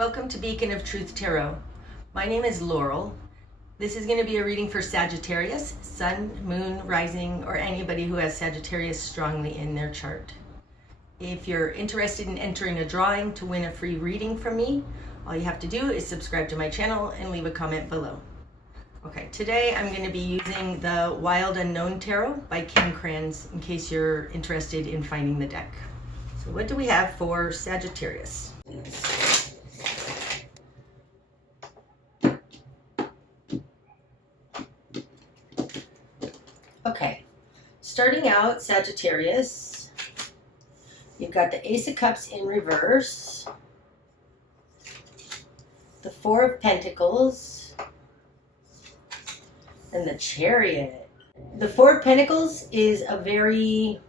Welcome to Beacon of Truth Tarot. My name is Laurel. This is going to be a reading for Sagittarius, Sun, Moon, Rising, or anybody who has Sagittarius strongly in their chart. If you're interested in entering a drawing to win a free reading from me, all you have to do is subscribe to my channel and leave a comment below. Okay, today I'm going to be using the Wild Unknown Tarot by Kim Kranz in case you're interested in finding the deck. So what do we have for Sagittarius? Okay, starting out, Sagittarius, you've got the Ace of Cups in reverse, the Four of Pentacles, and the Chariot. The Four of Pentacles is a very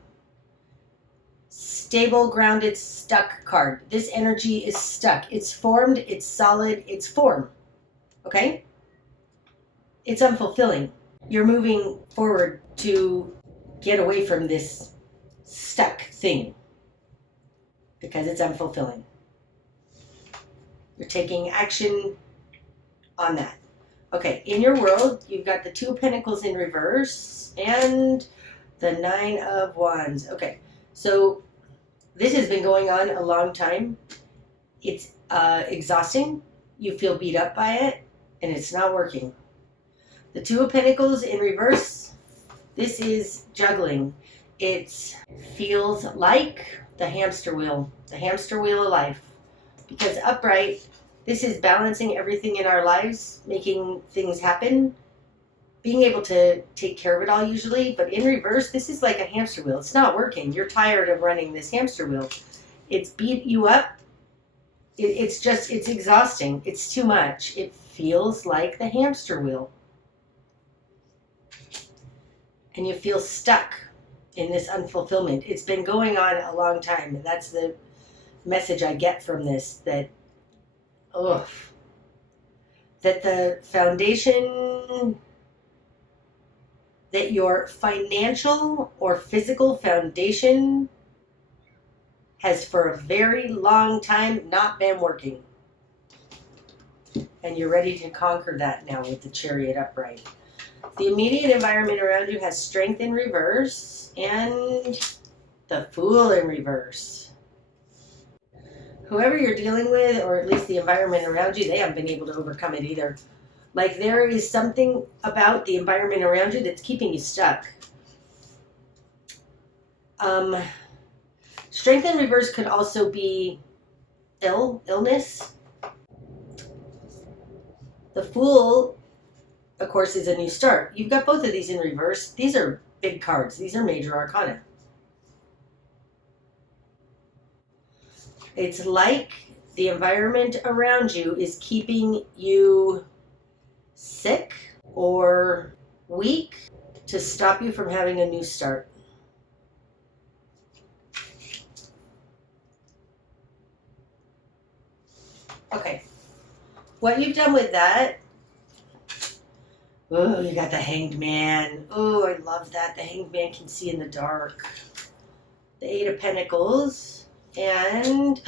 stable, grounded, stuck card. This energy is stuck. It's formed, it's solid, it's form. Okay? It's unfulfilling. You're moving forward to get away from this stuck thing because it's unfulfilling. You're taking action on that. Okay, in your world, you've got the Two of Pentacles in reverse and the Nine of Wands. Okay, so this has been going on a long time. It's exhausting. You feel beat up by it, and it's not working. The Two of Pentacles in reverse, this is juggling. It feels like the hamster wheel of life. Because upright, this is balancing everything in our lives, making things happen, being able to take care of it all usually. But in reverse, this is like a hamster wheel. It's not working. You're tired of running this hamster wheel. It's beat you up. It's exhausting. It's too much. It feels like the hamster wheel. And you feel stuck in this unfulfillment. It's been going on a long time. And that's the message I get from this, that the foundation, that your financial or physical foundation has for a very long time not been working. And you're ready to conquer that now with the Chariot upright. The immediate environment around you has Strength in reverse and the Fool in reverse. Whoever you're dealing with, or at least the environment around you, they haven't been able to overcome it either. Like there is something about the environment around you that's keeping you stuck. Strength in reverse could also be illness. The Fool, of course, is a new start. You've got both of these in reverse. These are big cards. These are major arcana. It's like the environment around you is keeping you sick or weak to stop you from having a new start. Okay. What you've done with that, oh, you got the Hanged Man. Oh, I love that. The Hanged Man can see in the dark. The Eight of Pentacles and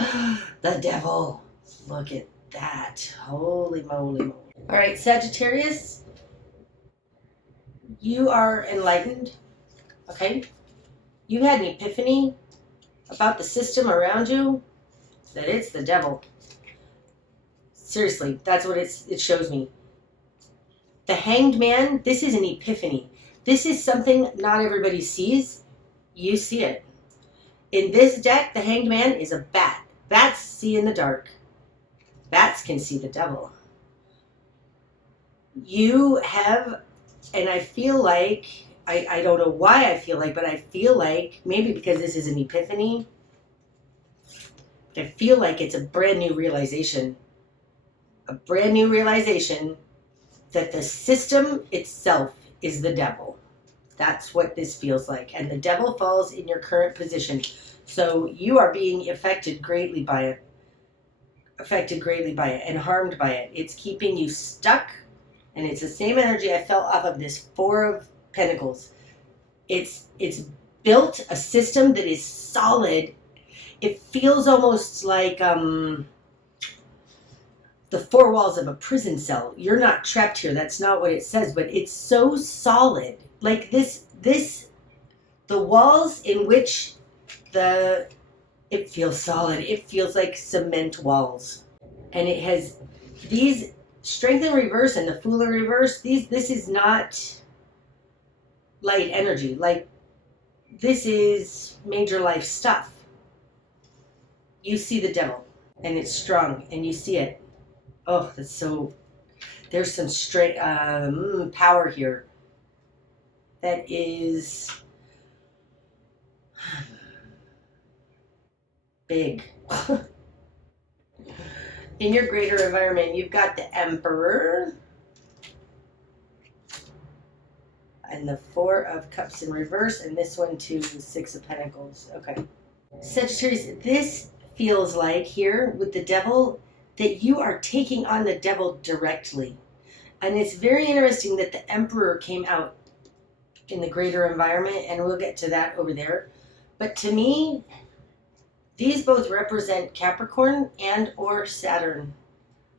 the Devil. Look at that. Holy moly. All right, Sagittarius, you are enlightened, okay? You had an epiphany about the system around you, that it's the devil. Seriously, that's what it shows me. The Hanged Man, this is an epiphany. This is something not everybody sees. You see it. In this deck, the Hanged Man is a bat. Bats see in the dark. Bats can see the devil. You have, and I feel like, I don't know why I feel like, but I feel like, maybe because this is an epiphany, I feel like it's a brand new realization. A brand new realization that the system itself is the devil. That's what this feels like. And the devil falls in your current position. So you are being affected greatly by it. And harmed by it. It's keeping you stuck. And it's the same energy I felt off of this Four of Pentacles. It's built a system that is solid. It feels almost like the four walls of a prison cell. You're not trapped here. That's not what it says, but it's so solid. Like the walls in which it feels solid. It feels like cement walls. And it has these strength in reverse and the fool in reverse. This is not light energy. Like, this is major life stuff. You see the devil, and it's strong, and you see it. Oh, that's so... There's some straight power here that is big. In your greater environment, you've got the Emperor and the Four of Cups in reverse, and this one too, the Six of Pentacles. Okay. Sagittarius, this feels like here with the devil that you are taking on the devil directly. And it's very interesting that the Emperor came out in the greater environment, and we'll get to that over there. But to me, these both represent Capricorn and or Saturn.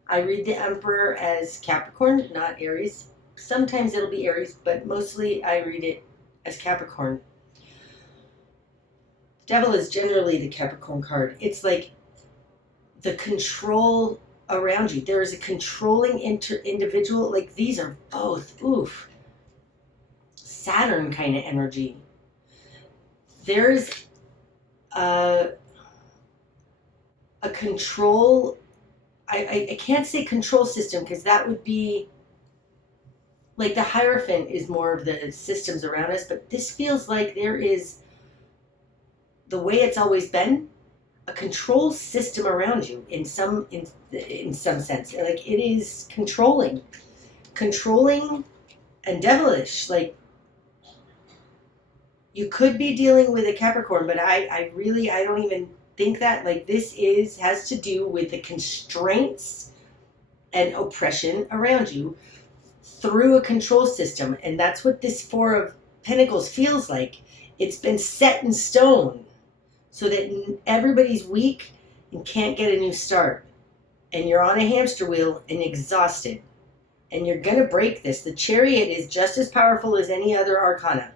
I read the Emperor as Capricorn, not Aries. Sometimes it'll be Aries, but mostly I read it as Capricorn. Devil is generally the Capricorn card. It's like the control around you. There is a controlling individual. Like, these are both, oof, Saturn kind of energy. There's a control, I can't say control system, because that would be, like, the Hierophant is more of the systems around us, but this feels like there is, the way it's always been, a control system around you in some sense. Like, it is controlling and devilish. Like, you could be dealing with a Capricorn, but I don't even think that. Like, this has to do with the constraints and oppression around you through a control system. And that's what this Four of Pentacles feels like. It's been set in stone so that everybody's weak and can't get a new start. And you're on a hamster wheel and exhausted. And you're going to break this. The Chariot is just as powerful as any other arcana.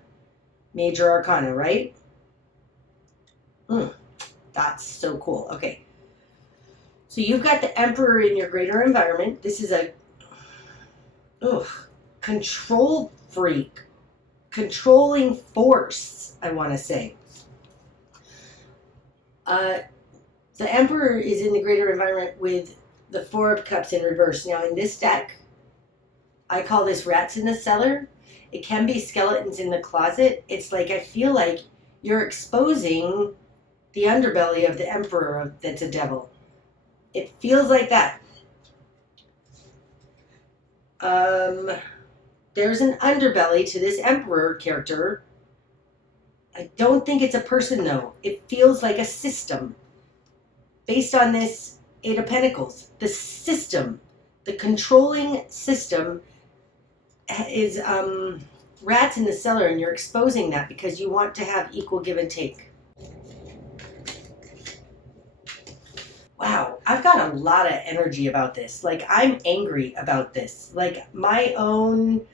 Major arcana, right? That's so cool. Okay. So you've got the Emperor in your greater environment. This is a control freak. Controlling force, I want to say. The Emperor is in the greater environment with the Four of Cups in reverse. Now, in this deck, I call this rats in the cellar. It can be skeletons in the closet. It's like, I feel like you're exposing the underbelly of the Emperor that's a devil. It feels like that. There's an underbelly to this Emperor character. I don't think it's a person, though. It feels like a system. Based on this Eight of Pentacles. The system, the controlling system is rats in the cellar, and you're exposing that because you want to have equal give and take. Wow, I've got a lot of energy about this. Like, I'm angry about this. Like, my own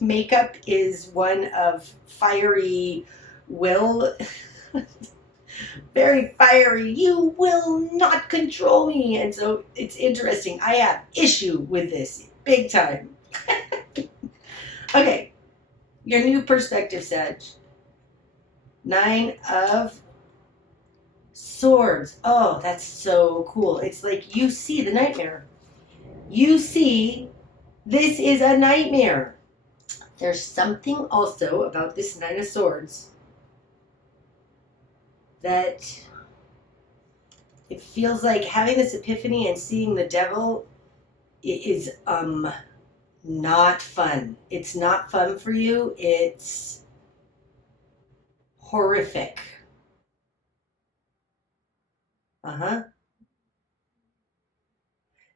makeup is one of fiery will. Very fiery. You will not control me. And so it's interesting. I have issue with this big time. Okay. Your new perspective, Sag. Nine of Swords. Oh, that's so cool. It's like you see the nightmare. You see this is a nightmare. There's something also about this Nine of Swords that it feels like having this epiphany and seeing the devil is not fun. It's not fun for you. It's horrific.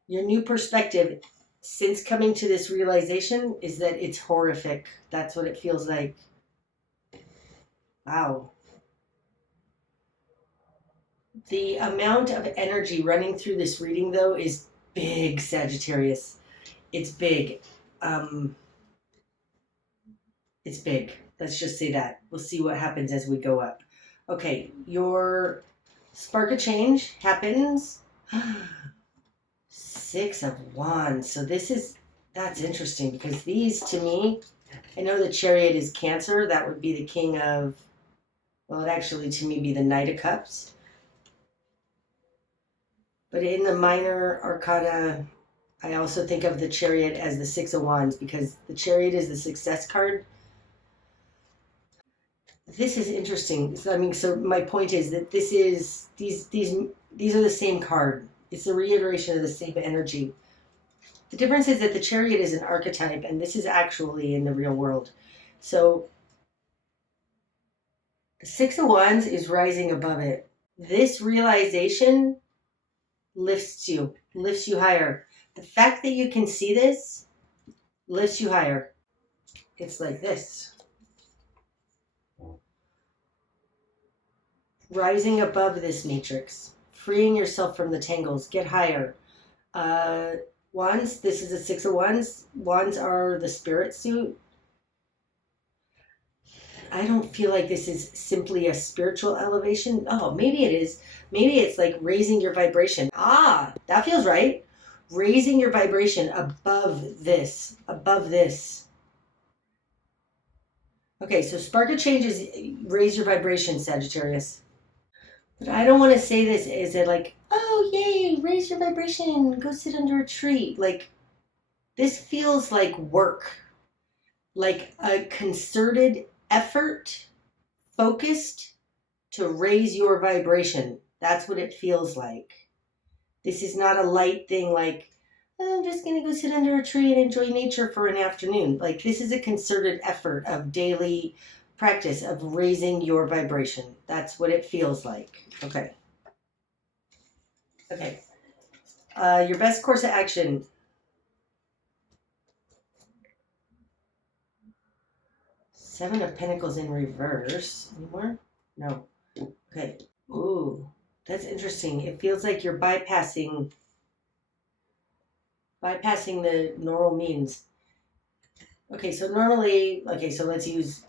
Your new perspective since coming to this realization is that it's horrific. That's what it feels like. Wow. The amount of energy running through this reading, though, is big, Sagittarius. It's big. It's big. Let's just say that. We'll see what happens as we go up. Okay, your spark of change happens. Six of Wands. So that's interesting because these to me, I know the Chariot is Cancer. That would be the King of, well, it actually to me be the Knight of Cups. But in the minor arcana, I also think of the Chariot as the Six of Wands because the Chariot is the success card. This is interesting. So, I mean, so my point is that these are the same card. It's the reiteration of the same energy. The difference is that the Chariot is an archetype, and this is actually in the real world. So, the Six of Wands is rising above it. This realization lifts you higher. The fact that you can see this lifts you higher. It's like this. Rising above this matrix, freeing yourself from the tangles, get higher. Wands, this is a Six of Wands. Wands are the spirit suit. I don't feel like this is simply a spiritual elevation. Oh, maybe it is. Maybe it's like raising your vibration. Ah, that feels right. Raising your vibration above this, above this. Okay, so spark of change is raise your vibration, Sagittarius. But I don't want to say this as a like, oh, yay, raise your vibration, go sit under a tree. Like, this feels like work, like a concerted effort, focused to raise your vibration. That's what it feels like. This is not a light thing like, oh, I'm just going to go sit under a tree and enjoy nature for an afternoon. Like, this is a concerted effort of daily practice of raising your vibration. That's what it feels like. Okay. Okay. Your best course of action. Seven of Pentacles in reverse. Anymore? No. Okay. Ooh, that's interesting. It feels like you're bypassing the normal means. Okay, so normally, so let's use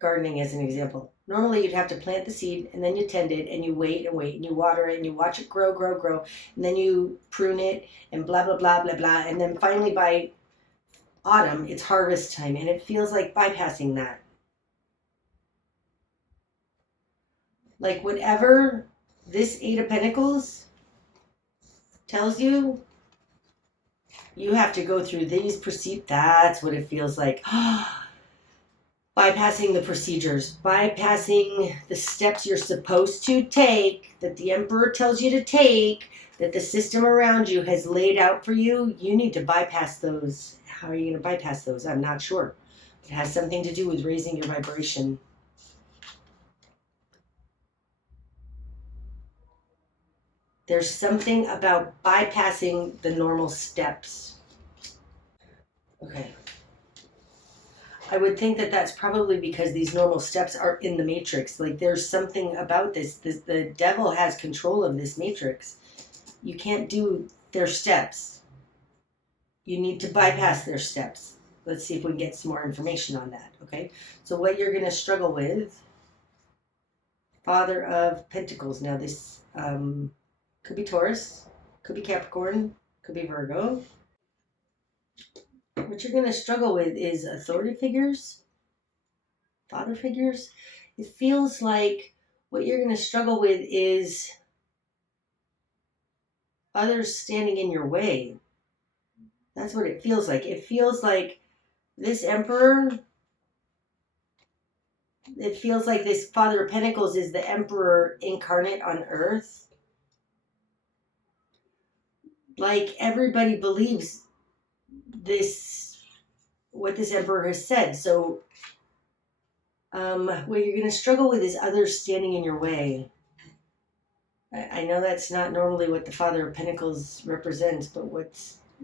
gardening as an example. Normally you'd have to plant the seed and then you tend it and you wait and wait and you water it and you watch it grow, grow, grow, and then you prune it and blah, blah, blah, blah, blah. And then finally by autumn, it's harvest time and it feels like bypassing that. Like whatever this Eight of Pentacles tells you, you have to go through these procedures. That's what it feels like. Bypassing the procedures, bypassing the steps you're supposed to take, that the Emperor tells you to take, that the system around you has laid out for you. You need to bypass those. How are you going to bypass those? I'm not sure. It has something to do with raising your vibration. There's something about bypassing the normal steps. Okay. I would think that that's probably because these normal steps are in the matrix. Like there's something about this. The devil has control of this matrix. You can't do their steps. You need to bypass their steps. Let's see if we can get some more information on that. Okay. So what you're going to struggle with, Father of Pentacles. Now this could be Taurus, could be Capricorn, could be Virgo. What you're going to struggle with is authority figures, father figures. It feels like what you're going to struggle with is others standing in your way. That's what it feels like. It feels like this Emperor, it feels like this Father of Pentacles is the Emperor incarnate on earth. Like everybody believes what this Emperor has said. So what you're going to struggle with is others standing in your way. I know that's not normally what the Father of Pentacles represents, but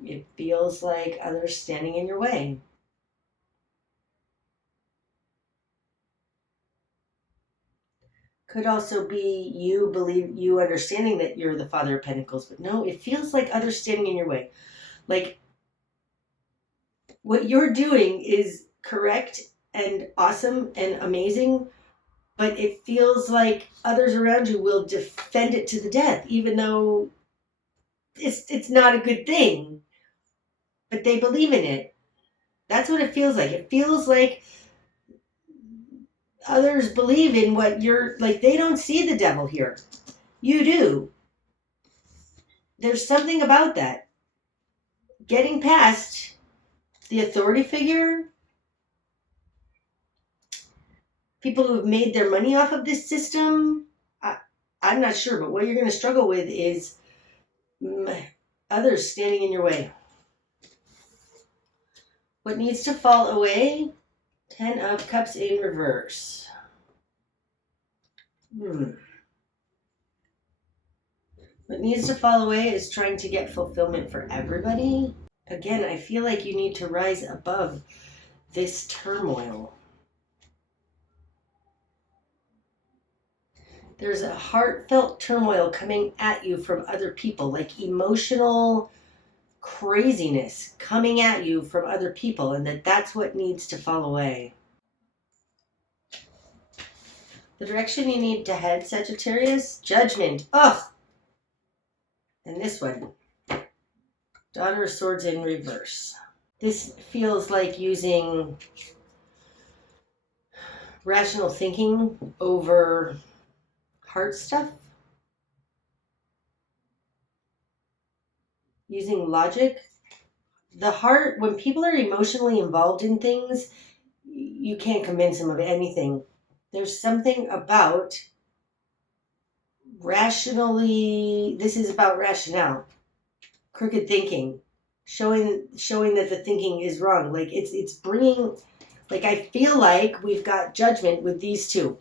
it feels like others standing in your way. Could also be you understanding that you're the Father of Pentacles, but no, it feels like others standing in your way. Like what you're doing is correct and awesome and amazing, but it feels like others around you will defend it to the death, even though it's not a good thing, but they believe in it. That's what it feels like. It feels like others believe in what you're, like, they don't see the devil here. You do. There's something about that. Getting past the authority figure, people who have made their money off of this system, I'm not sure, but what you're going to struggle with is others standing in your way. What needs to fall away? 10 of Cups in reverse. What needs to fall away is trying to get fulfillment for everybody. Again, I feel like you need to rise above this turmoil. There's a heartfelt turmoil coming at you from other people, like emotional craziness coming at you from other people, and that's what needs to fall away. The direction you need to head, Sagittarius, Judgment. Ugh! And this one, Daughter of Swords in reverse. This feels like using rational thinking over heart stuff. Using logic. The heart, when people are emotionally involved in things, you can't convince them of anything. There's something about rationally, this is about rationale, crooked thinking, showing that the thinking is wrong. Like it's bringing, like I feel like we've got Judgment with these two.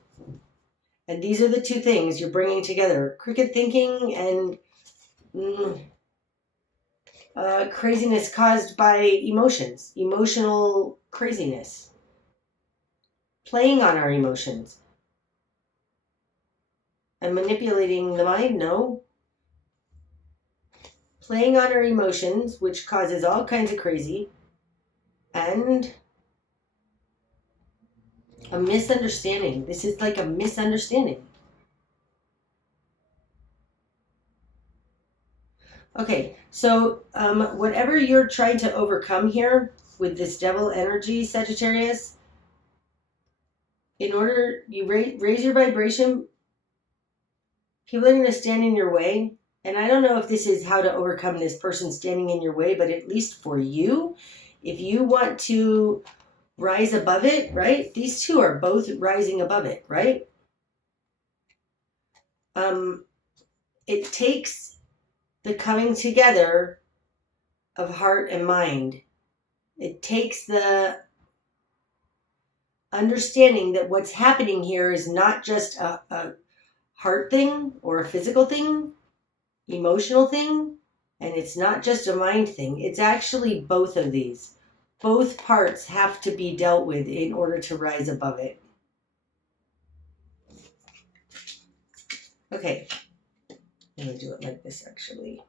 And these are the two things you're bringing together. Crooked thinking and craziness caused by emotions. Emotional craziness. Playing on our emotions. And manipulating the mind? No. Playing on our emotions, which causes all kinds of crazy. And a misunderstanding. This is like a misunderstanding. Okay, so whatever you're trying to overcome here with this devil energy, Sagittarius, in order you raise your vibration, people are going to stand in your way. And I don't know if this is how to overcome this person standing in your way, but at least for you, if you want to rise above it, right? These two are both rising above it, right? It takes the coming together of heart and mind. It takes the understanding that what's happening here is not just a heart thing or a physical thing, emotional thing, and it's not just a mind thing. It's actually both of these. Both parts have to be dealt with in order to rise above it. Okay, let me do it like this actually.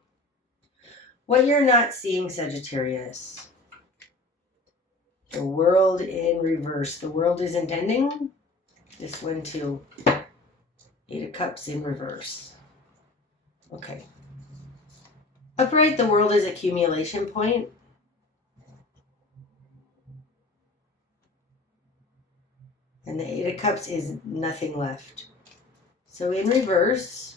What you're not seeing, Sagittarius. The World in reverse. The world isn't ending. This one too. 8 of Cups in reverse. Okay. Upright, the world is accumulation point. And the 8 of Cups is nothing left. So in reverse,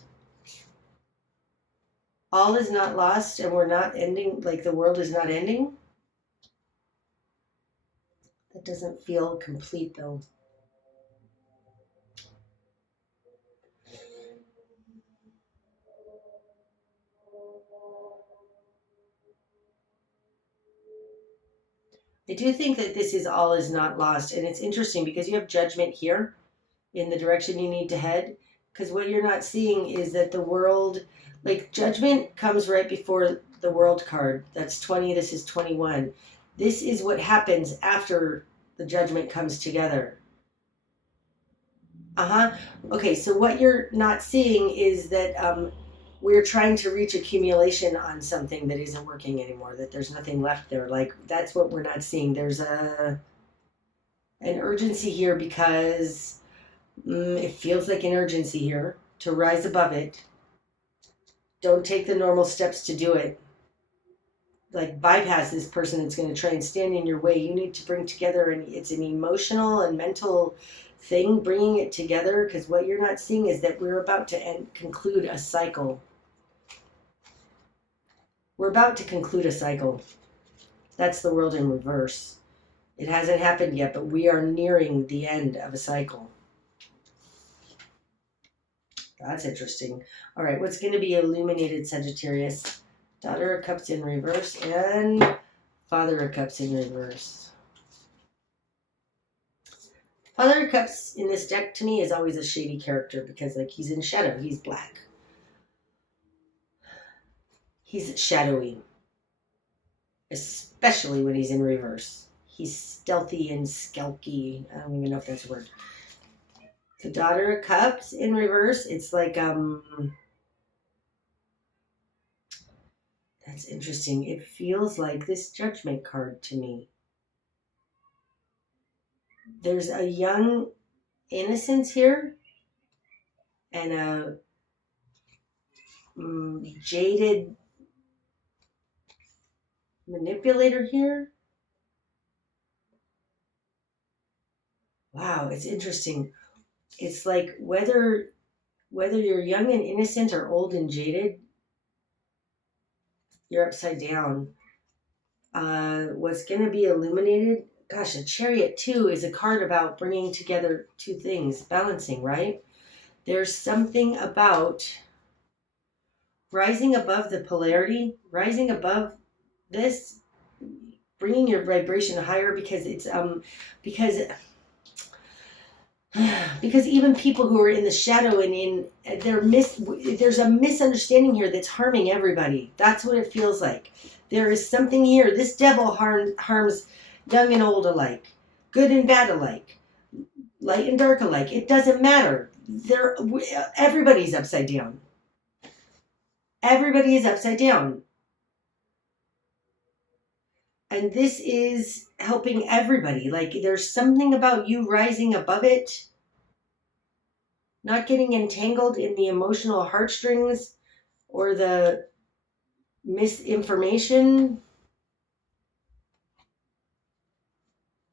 all is not lost and we're not ending, like the world is not ending. That doesn't feel complete though. I do think that this is all is not lost. And it's interesting because you have Judgment here in the direction you need to head. Because what you're not seeing is that the world, like Judgment comes right before the World card. That's 20, this is 21. This is what happens after the Judgment comes together. Okay, so what you're not seeing is that we're trying to reach accumulation on something that isn't working anymore, that there's nothing left there. Like, that's what we're not seeing. There's an urgency here because it feels like an urgency here to rise above it. Don't take the normal steps to do it. Like, bypass this person that's going to try and stand in your way. You need to bring together, and it's an emotional and mental thing, bringing it together, because what you're not seeing is that we're about to conclude a cycle. We're about to conclude a cycle. That's the world in reverse. It hasn't happened yet, but we are nearing the end of a cycle. That's interesting. All right, what's going to be illuminated, Sagittarius? Daughter of Cups in reverse and Father of Cups in reverse. Father of Cups in this deck to me is always a shady character because, like, he's in shadow. He's black. He's shadowy. Especially when he's in reverse. He's stealthy and skelky. I don't even know if that's a word. The Daughter of Cups in reverse, it's like, that's interesting. It feels like this Judgment card to me. There's a young innocence here and a jaded manipulator here. Wow, it's interesting. It's like whether you're young and innocent or old and jaded, you're upside down. What's going to be illuminated? Gosh, a Chariot too is a card about bringing together two things, balancing, right? There's something about rising above the polarity, rising above this, bringing your vibration higher, because it's because even people who are in the shadow and there's a misunderstanding here that's harming everybody. That's what it feels like. There is something here. This devil harms young and old alike, good and bad alike, light and dark alike. It doesn't matter. Everybody's upside down. Everybody is upside down. And this is helping everybody. Like, there's something about you rising above it, not getting entangled in the emotional heartstrings or the misinformation.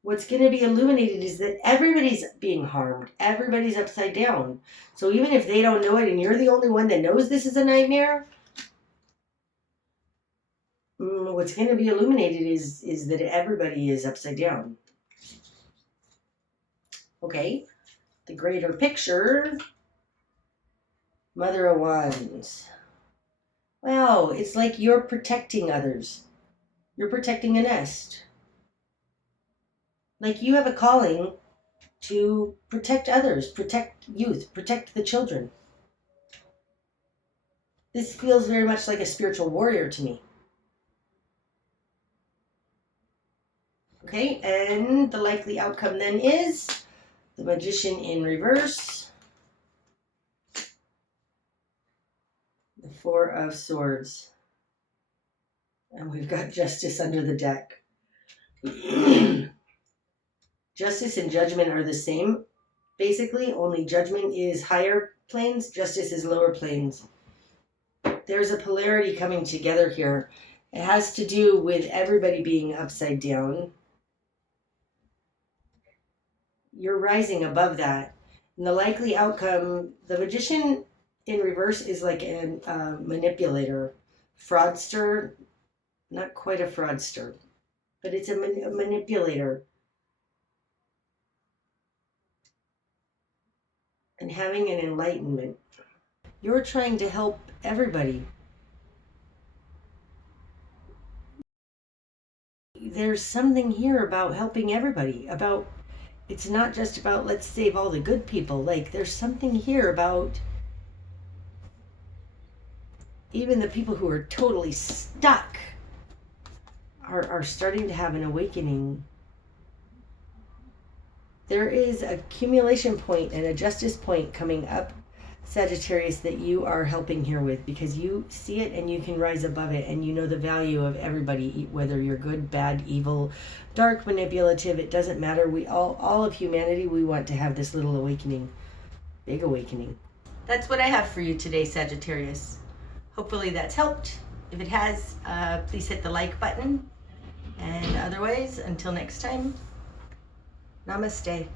What's going to be illuminated is that everybody's being harmed. Everybody's upside down. So even if they don't know it and you're the only one that knows this is a nightmare, what's going to be illuminated is that everybody is upside down. Okay, the greater picture. Mother of Wands. Wow, it's like you're protecting others. You're protecting a nest. Like, you have a calling to protect others, protect youth, protect the children. This feels very much like a spiritual warrior to me. Okay, and the likely outcome then is the Magician in reverse, the Four of Swords, and we've got Justice under the deck. Justice and Judgment are the same, basically, only Judgment is higher planes, Justice is lower planes. There's a polarity coming together here. It has to do with everybody being upside down. You're rising above that. And the likely outcome, the Magician in reverse is like a manipulator, fraudster, not quite a fraudster, but it's a manipulator. And having an enlightenment. You're trying to help everybody. There's something here about helping everybody, about, it's not just about let's save all the good people. Like, there's something here about even the people who are totally stuck are starting to have an awakening. There is a accumulation point and a justice point coming up, Sagittarius, that you are helping here with, because you see it and you can rise above it, and you know the value of everybody, whether you're good, bad, evil, dark, manipulative. It doesn't matter. We all of humanity, we want to have this little awakening, big awakening. That's what I have for you today, Sagittarius. Hopefully that's helped. If it has, please hit the like button. And otherwise, until next time, namaste.